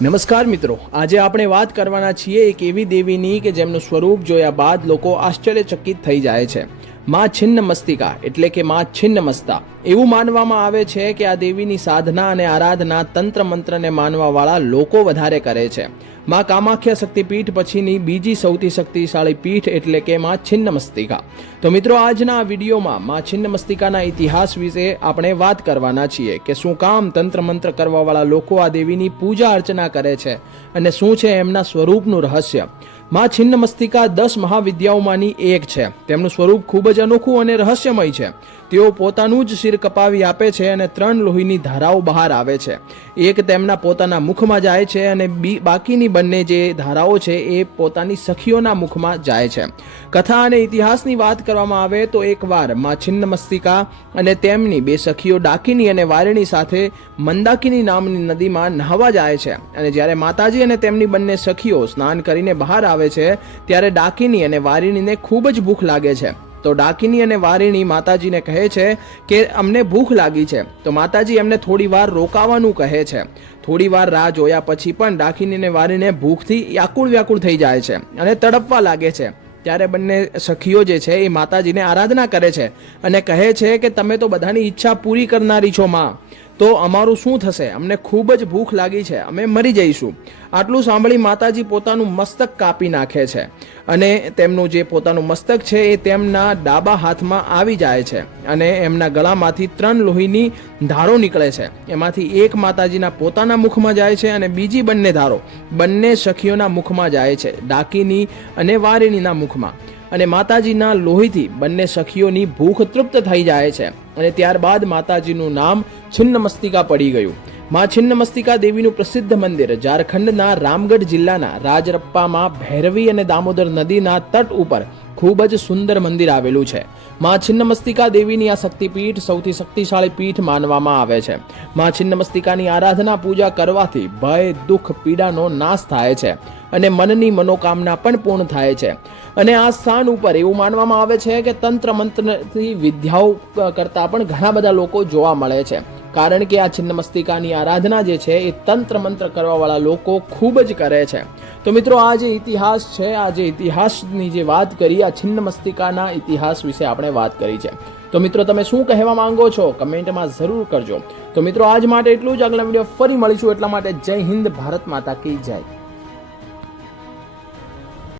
નમસ્કાર મિત્રો, આજે આપણે વાત કરવાના છીએ એક એવી દેવીની કે જેમનું સ્વરૂપ જોયા બાદ લોકો આશ્ચર્યચકિત થઈ જાય છે. માં છિન્નમસ્તિકા એટલે કે માં છિન્નમસ્તા. એવું માનવામાં આવે છે કે આ દેવીની સાધના અને આરાધના તંત્ર મંત્રને માનવાવાળા લોકો વધારે કરે છે. માં કામાખ્યા શક્તિપીઠ પછીની બીજી સૌથી શક્તિશાળી પીઠ એટલે કે માં છિન્નમસ્તિકા. તો મિત્રો, આજના આ વિડીયોમાં માં છિન્નમસ્તિકાના ઇતિહાસ વિશે આપણે વાત કરવાના છીએ કે શું કામ તંત્ર મંત્ર કરવાવાળા લોકો આ દેવીની પૂજા અર્ચના કરે છે અને શું છે એમના સ્વરૂપનું રહસ્ય. માં છિન્નમસ્તિકા 10 મહાવિદ્યાઓમાંની એક છે. તેમનું સ્વરૂપ ખૂબ જ અનોખું અને રહસ્યમય છે. તેઓ પોતાનું જ શિર કપાવી આપે છે અને 3 લોહીની ધારાઓ બહાર આવે છે. એક તેમના પોતાના મુખમાં જાય છે અને બાકીની બંને જે ધારાઓ છે એ પોતાની સખીઓના મુખમાં જાય છે. કથા અને ઇતિહાસની વાત કરવામાં આવે તો એકવાર માં છિન્નમસ્તિકા અને તેમની 2 સખીઓ ડાકિની અને વારિણી સાથે મંદાકિની નામની નદીમાં નહાવા જાય છે. અને જ્યારે માતાજી અને તેમની બંને સખીઓ સ્નાન કરીને બહાર આવે છે ત્યારે ડાકિની અને વારિણીને ખૂબ જ ભૂખ લાગે છે. તો ડાકિની અને વારિણી માતાજીને કહે છે કે અમને ભૂખ લાગી છે. તો માતાજી એમને થોડી વાર રોકાવાનું કહે છે. થોડી વાર રાહ જોયા પછી પણ ડાકિની અને વારિણીને ભૂખથી વ્યાકુળ થઈ જાય છે અને તડપવા લાગે છે. ત્યારે બંને સખીઓ જે છે એ માતાજીને આરાધના કરે છે અને કહે છે કે તમે તો બધાની ઈચ્છા પૂરી કરનારી છો માં, તો અમારું શું થશે? અમને ખૂબ જ ભૂખ લાગી છે, અમે મરી જઈશું. આટલું સાંભળી માતાજી પોતાનું મસ્તક કાપી નાખે છે અને તેમનું જે પોતાનું મસ્તક છે એ તેમના ડાબા હાથમાં આવી જાય છે અને એમના ગળામાંથી 3 લોહીની ધારો નીકળે છે. એમાંથી એક માતાજીના પોતાના મુખમાં જાય છે અને બીજી બંને ધારો બંને સખીઓના મુખમાં જાય છે, ડાકીની અને વારિણીના મુખમાં. અને માતાજીના લોહીથી બંને સખીઓની ભૂખ તૃપ્ત થઈ જાય છે અને ત્યારબાદ માતાજીનું નામ છિન્નમસ્તિકા પડી ગયું. માં છિન્નમસ્તિકા દેવીનું પ્રસિદ્ધ મંદિર ઝારખંડના રામગઢ જિલ્લાના રાજરપ્પામાં ભૈરવી અને દામોદર નદીના તટ ઉપર ખૂબ જ સુંદર મંદિર આવેલું છે. માં છિન્નમસ્તિકા દેવીની આ શક્તિપીઠ સૌથી શક્તિશાળી પીઠ માનવામાં આવે છે. માં છિન્નમસ્તિકાની આરાધના પૂજા કરવાથી ભય, દુઃખ, પીડાનો નાશ થાય છે અને મનની મનોકામના પણ પૂર્ણ થાય છે. અને આ સ્થાન ઉપર એવું માનવામાં આવે છે કે તંત્ર મંત્રથી વિદ્યાઓ કરતા પણ ઘણા બધા લોકો જોવા મળે છે. કારણ કે આ છિન્નમસ્તિકાની આરાધના જે છે એ તંત્ર મંત્ર કરવાવાળા લોકો ખૂબ જ કરે છે. તો મિત્રો, આ જે ઇતિહાસ છે, આ જે ઇતિહાસની જે વાત કરી, આ છિન્નમસ્તિકાના ઇતિહાસ વિશે આપણે વાત કરી છે. તો મિત્રો, તમે શું કહેવા માંગો છો કમેન્ટમાં જરૂર કરજો. તો મિત્રો, આજ માટે એટલું જ. આગલા વિડીયો ફરી મળીશું. એટલા માટે જય હિન્દ, ભારત માતા કી જય.